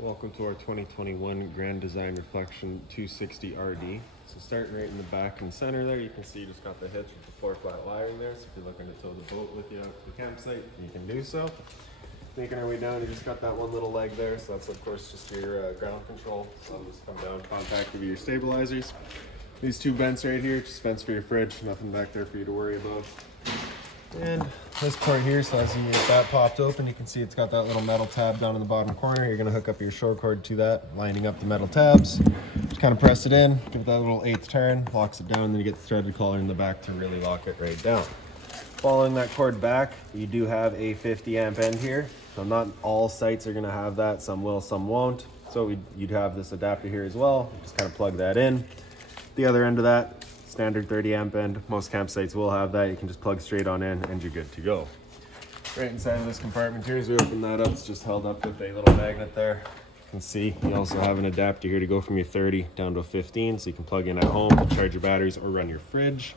Welcome to our 2021 Grand Design Reflection 260 RD. So starting right in the back and center there, you can see you just got the hitch with the 4-flat wiring there. So if you're looking to tow the boat with you out to the campsite, you can do so. Making our way down, you just got that one little leg there. So that's of course just your ground control. So I'll just come down, contact with your stabilizers. These two vents right here, just vents for your fridge, nothing back there for you to worry about. And this part here, so as you get that popped open, you can see it's got that little metal tab down in the bottom corner. You're gonna hook up your shore cord to that, lining up the metal tabs. Just kind of press it in, give it that little 1/8 turn, locks it down, and then you get the threaded collar in the back to really lock it right down. Following that cord back, you do have a 50 amp end here. So not all sites are gonna have that, some will, some won't. So you'd have this adapter here as well. Just kind of plug that in. The other end of that, standard 30 amp end. Most campsites will have that. You can just plug straight on in and you're good to go. Right inside of this compartment here, as we open that up, it's just held up with a little magnet there. You can see you also have an adapter here to go from your 30 down to a 15, so you can plug in at home, charge your batteries, or run your fridge.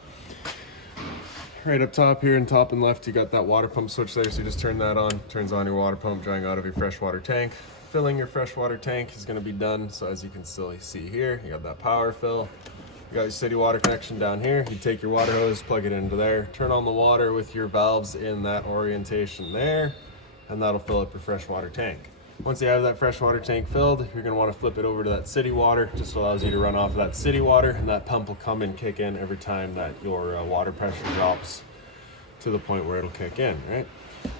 Right up top here, and top and left, you got that water pump switch there, so you just turn that on, turns on your water pump, drawing out of your freshwater tank. Filling your freshwater tank is going to be done, so as you can still see here, you got that power fill. You got your city water connection down here. You take your water hose, plug it into there, turn on the water with your valves in that orientation there, and that'll fill up your freshwater tank. Once you have that freshwater tank filled, you're gonna wanna flip it over to that city water. Just allows you to run off of that city water, and that pump will come and kick in every time that your water pressure drops to the point where it'll kick in, right?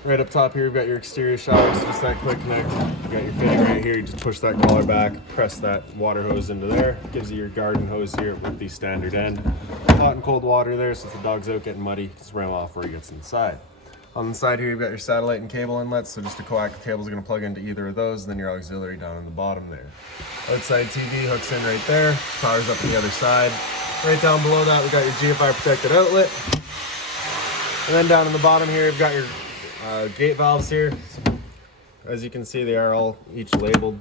Right up top here, you've got your exterior shower, so just that quick connect. You got your fitting right here, you just push that collar back, press that water hose into there. Gives you your garden hose here with the standard end. Hot and cold water there, so if the dog's out getting muddy, just ram off where he gets inside. On the side here, you've got your satellite and cable inlets, so just the coaxial cable is going to plug into either of those, and then your auxiliary down in the bottom there. Outside TV hooks in right there, powers up on the other side. Right down below that, we've got your GFI protected outlet. And then down in the bottom here, you've got your gate valves here. As you can see, they are all each labeled.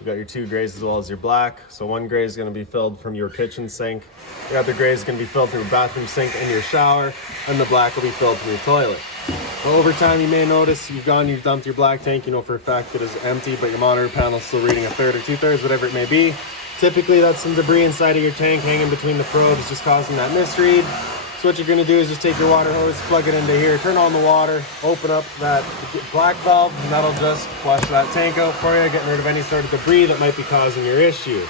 You got your 2 grays as well as your black. So one gray is going to be filled from your kitchen sink. The other gray is going to be filled from your bathroom sink and your shower, and the black will be filled from your toilet. Well, over time, you may notice you've dumped your black tank. You know for a fact it is empty, but your monitor panel is still reading 1/3 or 2/3, whatever it may be. Typically, that's some debris inside of your tank hanging between the probes, just causing that misread. So what you're going to do is just take your water hose, plug it into here, turn on the water, open up that black valve, and that'll just flush that tank out for you, getting rid of any sort of debris that might be causing your issue.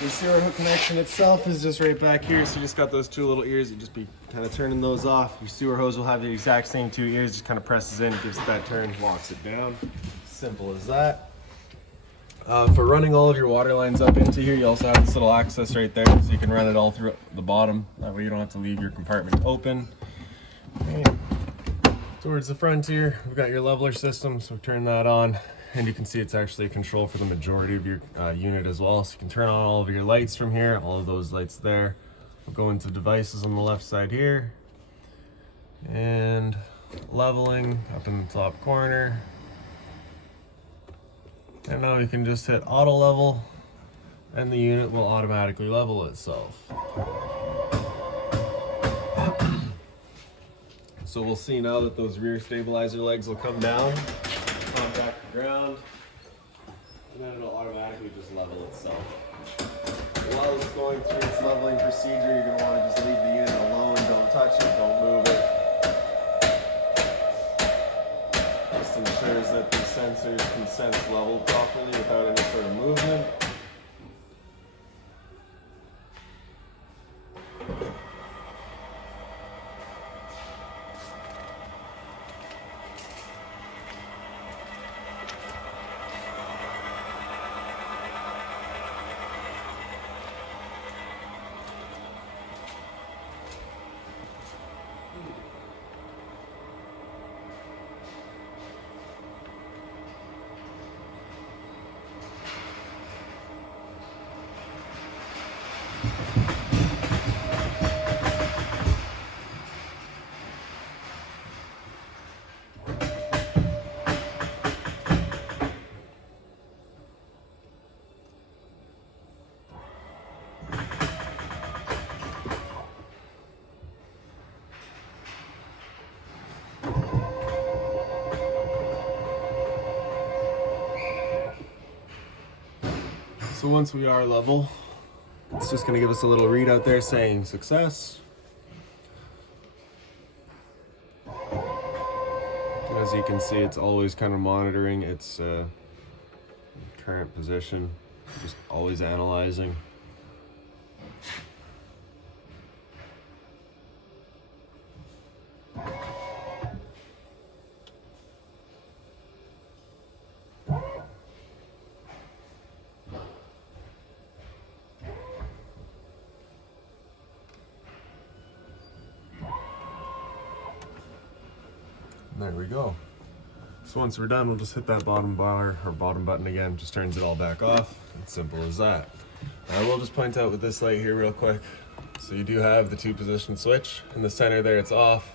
Your sewer hook connection itself is just right back here, so you just got those 2 little ears. You just be kind of turning those off. Your sewer hose will have the exact same 2 ears, just kind of presses in, gives it that turn, locks it down. Simple as that. For running all of your water lines up into here, you also have this little access right there, so you can run it all through the bottom. That way you don't have to leave your compartment open. Okay. Towards the front here, we've got your leveler system, so turn that on, and you can see it's actually a control for the majority of your unit as well. So you can turn on all of your lights from here, all of those lights there. We'll go into devices on the left side here, and leveling up in the top corner. And now you can just hit auto level, and the unit will automatically level itself. So we'll see now that those rear stabilizer legs will come down, contact the ground, and then it'll automatically just level itself. While it's going through its leveling procedure, you're going to want to just leave the unit alone. Don't touch it, don't move it. Just ensures that the sensors can sense level properly without any sort of movement. So once we are level, it's just gonna give us a little readout there saying success. As you can see, it's always kind of monitoring its current position, just always analyzing. There we go. So once we're done, we'll just hit that bottom bar or bottom button again, just turns it all back off. It's simple as that. I will just point out with this light here real quick. So you do have the 2-position switch. In the center there, it's off.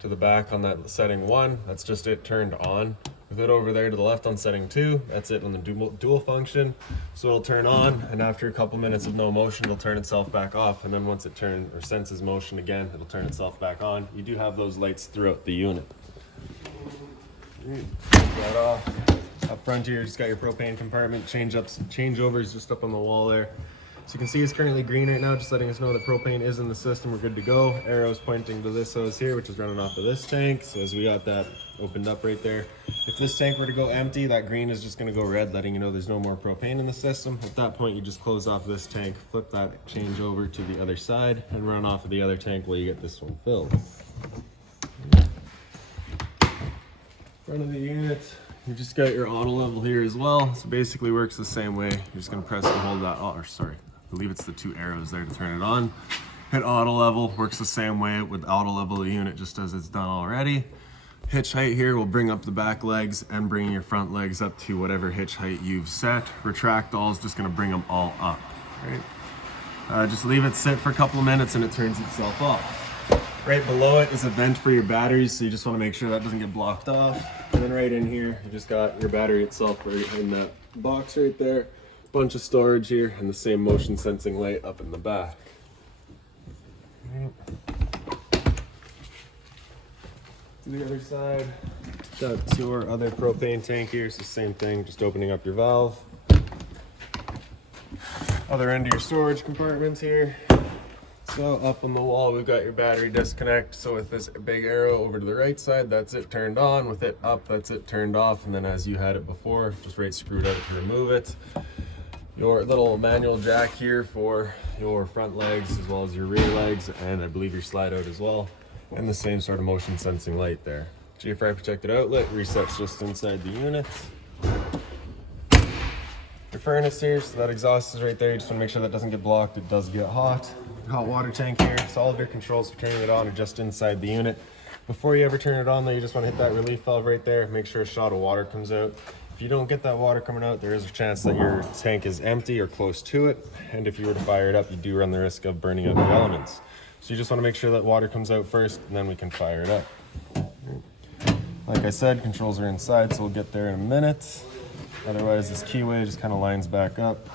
To the back on that setting 1, that's just it turned on. With it over there to the left on setting 2, that's it on the dual function. So it'll turn on, and after a couple minutes of no motion, it'll turn itself back off. And then once it senses motion again, it'll turn itself back on. You do have those lights throughout the unit. That off. Up front here, just got your propane compartment. Changeover is just up on the wall there. So you can see it's currently green right now, just letting us know that propane is in the system. We're good to go. Arrows pointing to this hose here, which is running off of this tank. So as we got that opened up right there, if this tank were to go empty, that green is just going to go red, letting you know there's no more propane in the system. At that point, you just close off this tank, flip that change over to the other side, and run off of the other tank while you get this one filled. Front of the unit, you just got your auto level here as well. So basically works the same way. You're just gonna press and hold that, I believe it's the 2 arrows there to turn it on. Hit auto level, works the same way with auto level of the unit, just as it's done already. Hitch height here will bring up the back legs and bring your front legs up to whatever hitch height you've set. Retract all is just gonna bring them all up, right? Just leave it sit for a couple of minutes and it turns itself off. Right below it is a vent for your batteries, so you just want to make sure that doesn't get blocked off. And then right in here, you just got your battery itself right in that box right there. Bunch of storage here, and the same motion sensing light up in the back. To the other side, got your other propane tank here. It's the same thing, just opening up your valve. Other end of your storage compartments here. So up on the wall, we've got your battery disconnect. So with this big arrow over to the right side, that's it turned on. With it up, that's it turned off. And then as you had it before, just right screwed out to remove it. Your little manual jack here for your front legs as well as your rear legs, and I believe your slide out as well. And the same sort of motion sensing light there. GFI protected outlet resets just inside the unit. Your furnace here, so that exhaust is right there. You just want to make sure that doesn't get blocked. It does get hot. Hot water tank here, so all of your controls for turning it on are just inside the unit. Before you ever turn it on though, you just want to hit that relief valve right there, make sure a shot of water comes out. If you don't get that water coming out, there is a chance that your tank is empty or close to it, and if you were to fire it up, you do run the risk of burning up the elements. So you just want to make sure that water comes out first, and then we can fire it up. Like I said, controls are inside, so we'll get there in a minute. Otherwise, this keyway just kind of lines back up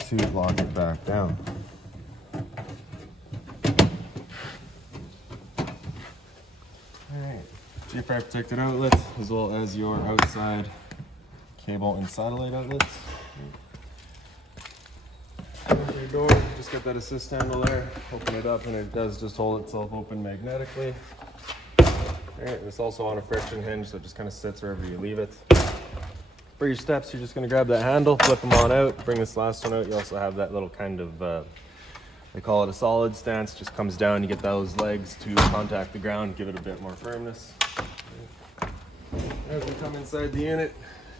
to lock it back down. GFI protected outlet, as well as your outside cable and satellite outlets. Open your door, just got that assist handle there. Open it up and it does just hold itself open magnetically. Alright, it's also on a friction hinge, so it just kind of sits wherever you leave it. For your steps, you're just going to grab that handle, flip them on out, bring this last one out. You also have that little kind of they call it a solid stance, just comes down, you get those legs to contact the ground, give it a bit more firmness. As we come inside the unit,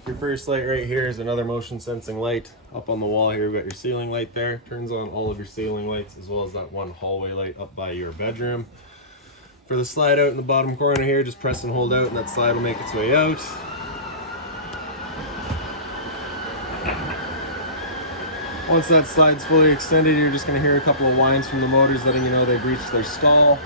your first light right here is another motion sensing light. Up on the wall here, we've got your ceiling light there. Turns on all of your ceiling lights, as well as that one hallway light up by your bedroom. For the slide out in the bottom corner here, just press and hold out and that slide will make its way out. Once that slide's fully extended, you're just going to hear a couple of whines from the motors letting you know they've reached their stall.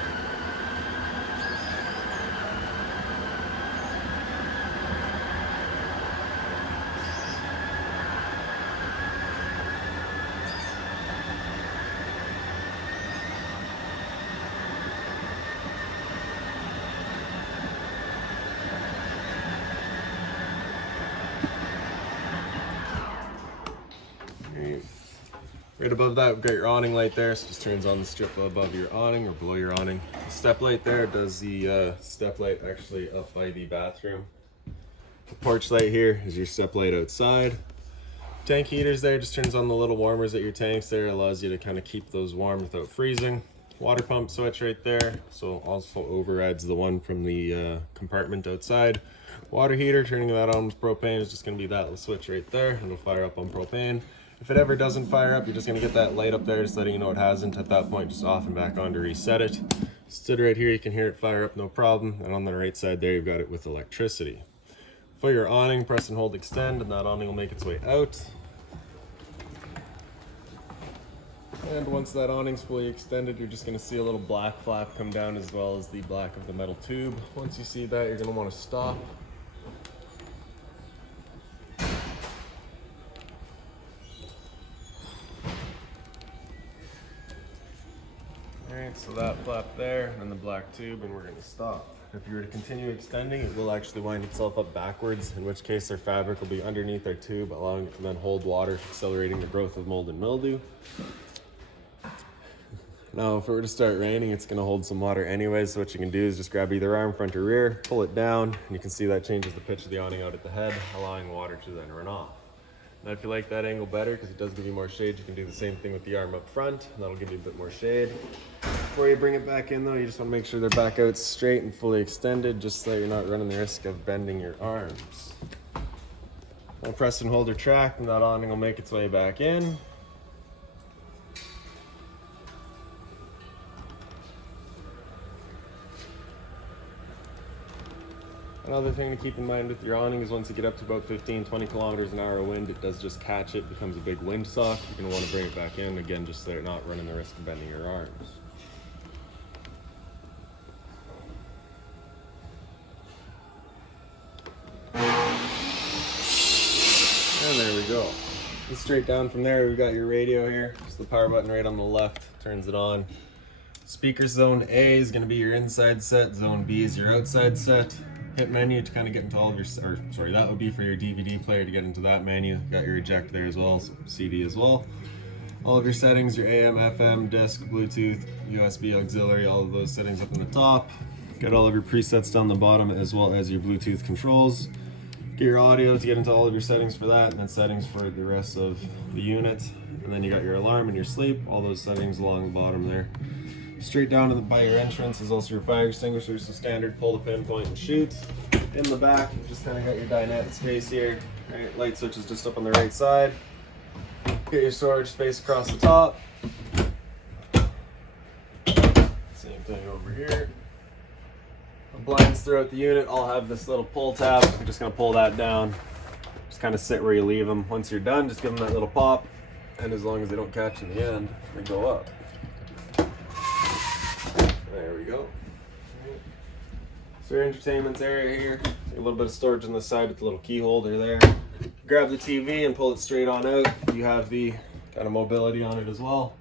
Right above that, we've got your awning light there, so just turns on the strip above your awning or below your awning. The step light there does the step light actually up by the bathroom. The porch light here is your step light outside. Tank heaters there, just turns on the little warmers at your tanks there, allows you to kind of keep those warm without freezing. Water pump switch right there, so also overrides the one from the compartment outside. Water heater, turning that on with propane is just going to be that switch right there, and it'll fire up on propane. If it ever doesn't fire up, you're just going to get that light up there, just letting you know it hasn't. At that point, just off and back on to reset it. Stood right here, you can hear it fire up, no problem. And on the right side there, you've got it with electricity. For your awning, press and hold extend, and that awning will make its way out. And once that awning's fully extended, you're just going to see a little black flap come down as well as the black of the metal tube. Once you see that, you're going to want to stop. Alright, so that flap there and the black tube, and we're going to stop. If you were to continue extending, it will actually wind itself up backwards, in which case our fabric will be underneath our tube, allowing it to then hold water, accelerating the growth of mold and mildew. Now, if it were to start raining, it's going to hold some water anyways, so what you can do is just grab either arm, front or rear, pull it down, and you can see that changes the pitch of the awning out at the head, allowing water to then run off. Now, if you like that angle better, because it does give you more shade, you can do the same thing with the arm up front, and that'll give you a bit more shade. Before you bring it back in though, you just want to make sure they're back out straight and fully extended, just so you're not running the risk of bending your arms. Now press and hold or track, and that awning will make its way back in. Another thing to keep in mind with your awning is once you get up to about 15-20 kilometers an hour of wind, it does just catch it, becomes a big windsock. You're going to want to bring it back in, again, just so you're not running the risk of bending your arms. And there we go. And straight down from there, we've got your radio here. Just the power button right on the left, turns it on. Speaker zone A is going to be your inside set, zone B is your outside set. Hit menu to kind of get into all of your, that would be for your DVD player to get into that menu. Got your eject there as well, so CD as well. All of your settings, your AM, FM, disc, Bluetooth, USB auxiliary, all of those settings up in the top. Got all of your presets down the bottom as well as your Bluetooth controls. Get your audio to get into all of your settings for that, and then settings for the rest of the unit. And then you got your alarm and your sleep, all those settings along the bottom there. Straight down by your entrance is also your fire extinguisher, so standard pull the pin, point and shoot. In the back, you just kind of got your dinette space here. Right, light switch is just up on the right side. Get your storage space across the top. Same thing over here. The blinds throughout the unit all have this little pull tab. You're just going to pull that down. Just kind of sit where you leave them. Once you're done, just give them that little pop. And as long as they don't catch in the end, they go up. There we go. So your entertainment area here, a little bit of storage on the side with the little key holder there. Grab the TV and pull it straight on out. You have the kind of mobility on it as well.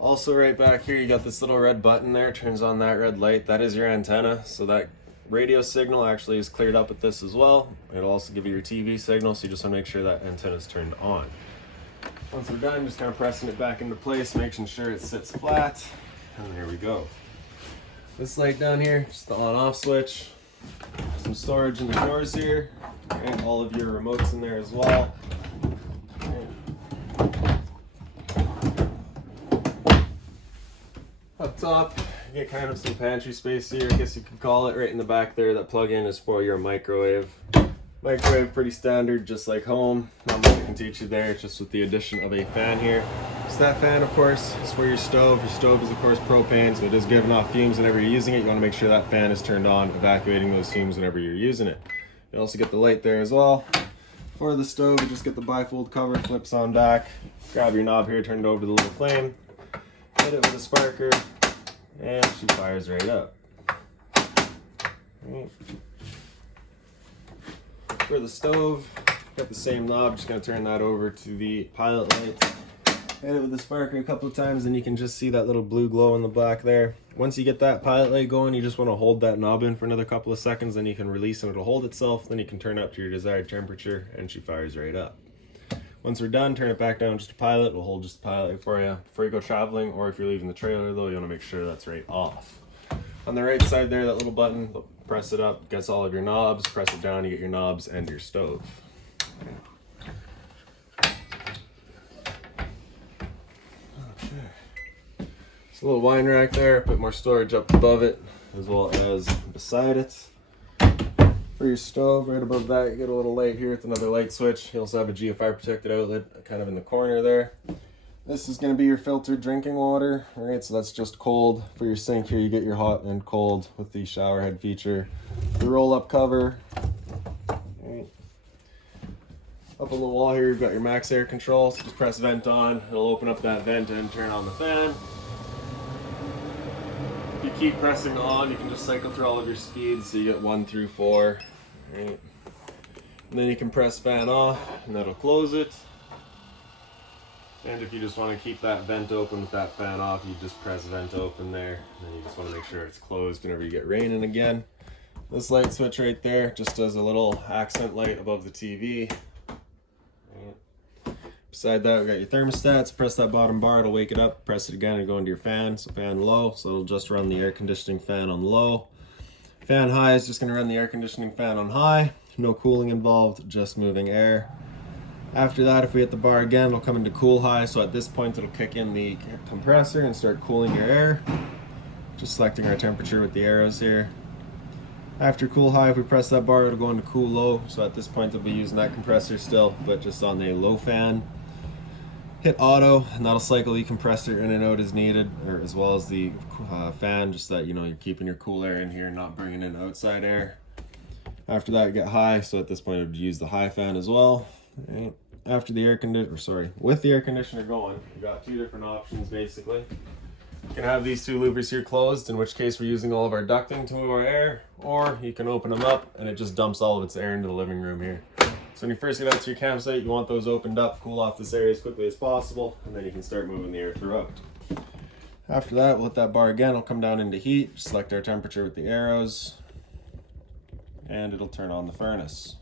Also right back here, you got this little red button there, turns on that red light. That is your antenna, so that radio signal actually is cleared up with this as well. It'll also give you your TV signal, so you just want to make sure that antenna is turned on. Once we're done, just kind of pressing it back into place, making sure it sits flat, and there we go. This light down here, just the on-off switch. Some storage in the drawers here, and all of your remotes in there as well. Up top, you get kind of some pantry space here, I guess you could call it. Right in the back there, that plug-in is for your microwave. Microwave, pretty standard, just like home. Not much I can teach you there, just with the addition of a fan here. So that fan, of course, is for your stove. Your stove is, of course, propane, so it is giving off fumes whenever you're using it. You want to make sure that fan is turned on, evacuating those fumes whenever you're using it. You also get the light there as well. For the stove, you just get the bifold cover, flips on back. Grab your knob here, turn it over to the little flame. Hit it with a sparker, and she fires right up. Right. For the stove, got the same knob, just gonna turn that over to the pilot light. Hit it with the sparker a couple of times, and you can just see that little blue glow in the back there. Once you get that pilot light going, you just want to hold that knob in for another couple of seconds, then you can release and it'll hold itself, then you can turn it up to your desired temperature, and she fires right up. Once we're done, turn it back down just a pilot. We'll hold just a pilot for you before you go traveling, or if you're leaving the trailer though, you want to make sure that's right off. On the right side there, that little button, press it up, gets all of your knobs, press it down, you get your knobs and your stove. Okay. It's a little wine rack there, put more storage up above it, as well as beside it. For your stove, right above that, you get a little light here. It's another light switch. You also have a GFI protected outlet kind of in the corner there. This is going to be your filtered drinking water. All right, so that's just cold. For your sink here, you get your hot and cold with the shower head feature. The roll-up cover. All right. Up on the wall here, you've got your max air control. So just press vent on. It'll open up that vent and turn on the fan. If you keep pressing on, you can just cycle through all of your speeds. So you get 1 through 4. All right. And then you can press fan off, and that'll close it. And if you just want to keep that vent open with that fan off, you just press vent open there. And then you just want to make sure it's closed whenever you get raining again. This light switch right there just does a little accent light above the TV. Right. Beside that, we got your thermostats. Press that bottom bar, it'll wake it up. Press it again and go into your fan. So fan low, so it'll just run the air conditioning fan on low. Fan high is just going to run the air conditioning fan on high. No cooling involved, just moving air. After that, if we hit the bar again, it'll come into cool high. So at this point, it'll kick in the compressor and start cooling your air. Just selecting our temperature with the arrows here. After cool high, if we press that bar, it'll go into cool low. So at this point, it'll be using that compressor still, but just on a low fan. Hit auto, and that'll cycle the compressor in and out as needed, or as well as the fan, just that you're keeping your cool air in here, not bringing in outside air. After that, get high. So at this point, it would use the high fan as well. Right. After the with the air conditioner going, you got 2 different options basically. You can have these 2 louvers here closed, in which case we're using all of our ducting to move our air, or you can open them up and it just dumps all of its air into the living room here. So when you first get out to your campsite, you want those opened up, cool off this area as quickly as possible, and then you can start moving the air throughout. After that, we'll hit that bar again, it'll come down into heat, select our temperature with the arrows, and it'll turn on the furnace.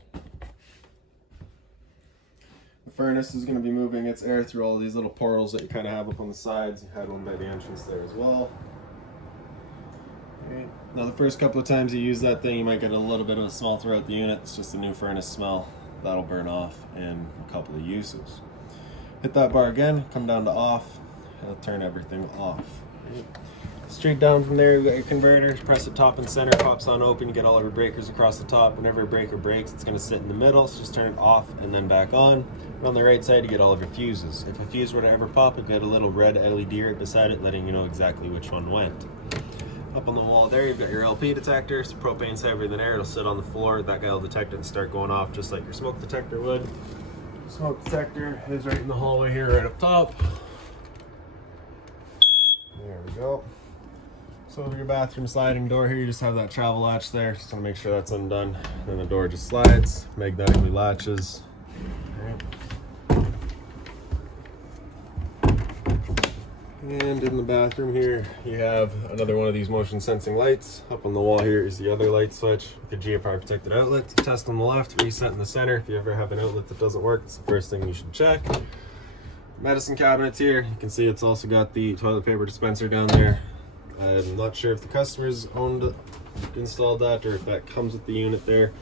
The furnace is going to be moving its air through all these little portals that you kind of have up on the sides. You had one by the entrance there as well. Right. Now the first couple of times you use that thing, you might get a little bit of a smell throughout the unit. It's just a new furnace smell. That'll burn off in a couple of uses. Hit that bar again, come down to off, it'll turn everything off. Right. Straight down from there, you got your converter, press it top and center, pops on open, you get all of your breakers across the top. Whenever a breaker breaks, it's going to sit in the middle, so just turn it off and then back on. And on the right side, you get all of your fuses. If a fuse were to ever pop, you get a little red LED right beside it, letting you know exactly which one went. Up on the wall there, you've got your LP detector, so propane's heavier than air, it'll sit on the floor, that guy will detect it and start going off just like your smoke detector would. Smoke detector is right in the hallway here, right up top. There we go. So your bathroom sliding door here, you just have that travel latch there. Just want to make sure that's undone. Then the door just slides, magnetically latches. Okay. And in the bathroom here, you have another one of these motion sensing lights. Up on the wall here is the other light switch with the GFI protected outlet. Test on the left, reset in the center. If you ever have an outlet that doesn't work, it's the first thing you should check. Medicine cabinets here. You can see it's also got the toilet paper dispenser down there. I'm not sure if the customers installed that or if that comes with the unit there.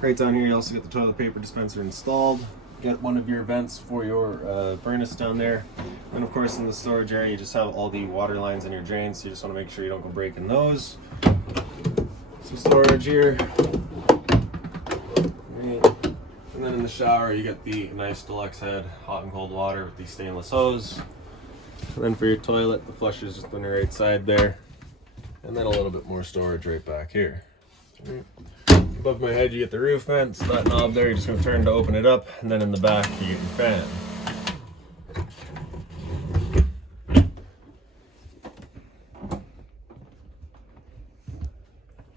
Right down here, you also get the toilet paper dispenser installed. Get one of your vents for your furnace down there. And of course, in the storage area, you just have all the water lines in your drains, so you just want to make sure you don't go breaking those. Some storage here. And then in the shower, you get the nice deluxe head, hot and cold water with the stainless hose. And then for your toilet, the flusher is just on the right side there. And then a little bit more storage right back here. Right. Above my head, you get the roof vent. So that knob there, you're just going to turn to open it up. And then in the back, you get your fan.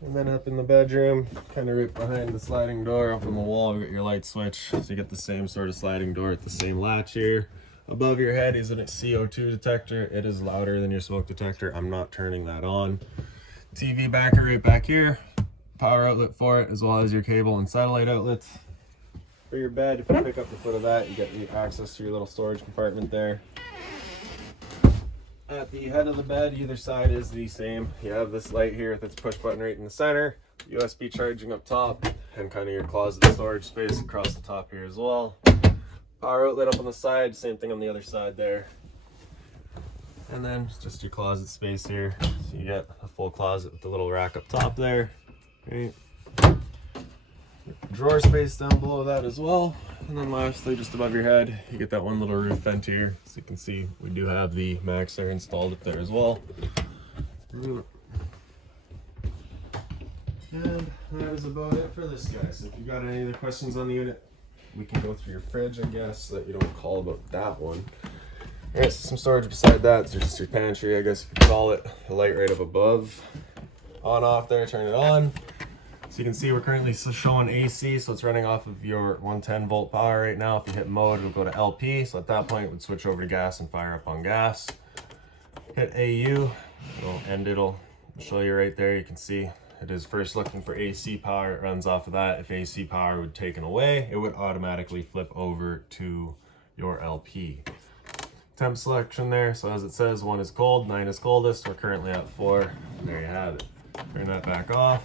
And then up in the bedroom, kind of right behind the sliding door, up on the wall, you get your light switch. So you get the same sort of sliding door at the same latch here. Above your head is a CO2 detector. It is louder than your smoke detector. I'm not turning that on. TV backer right back here. Power outlet for it, as well as your cable and satellite outlets. For your bed, if you pick up the foot of that, you get the access to your little storage compartment there. At the head of the bed, either side is the same. You have this light here that's push button right in the center, USB charging up top, and kind of your closet storage space across the top here as well. Power outlet up on the side, same thing on the other side there. And then just your closet space here. So you get a full closet with the little rack up top there. Right. Drawer space down below that as well. And then lastly, just above your head, you get that one little roof vent here. So you can see we do have the Max Air installed up there as well. And that is about it for this guy. So if you've got any other questions on the unit, we can go through your fridge, I guess, so that you don't call about that one. Alright, so some storage beside that. So just your pantry, I guess you could call it. The light right up above. On off there, turn it on. So you can see we're currently showing AC, so it's running off of your 110 volt power right now. If you hit mode, it'll go to LP. So at that point, it would switch over to gas and fire up on gas. Hit AU, it'll show you right there. You can see it is first looking for AC power. It runs off of that. If AC power would taken away, it would automatically flip over to your LP. Temp selection there. So as it says, 1 is cold, 9 is coldest. We're currently at 4. There you have it. Turn that back off.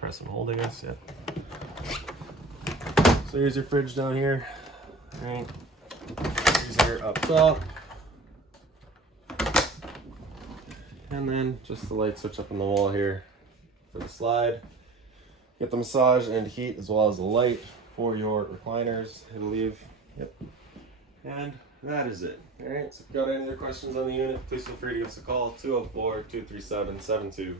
Press and hold, I guess. Yep. So here's your fridge down here. Right. Freezer up top. And then just the light switch up on the wall here for the slide. Get the massage and heat as well as the light for your recliners. It'll leave. Yep. And that is it. Alright, so if you've got any other questions on the unit, please feel free to give us a call, 204-237-7272.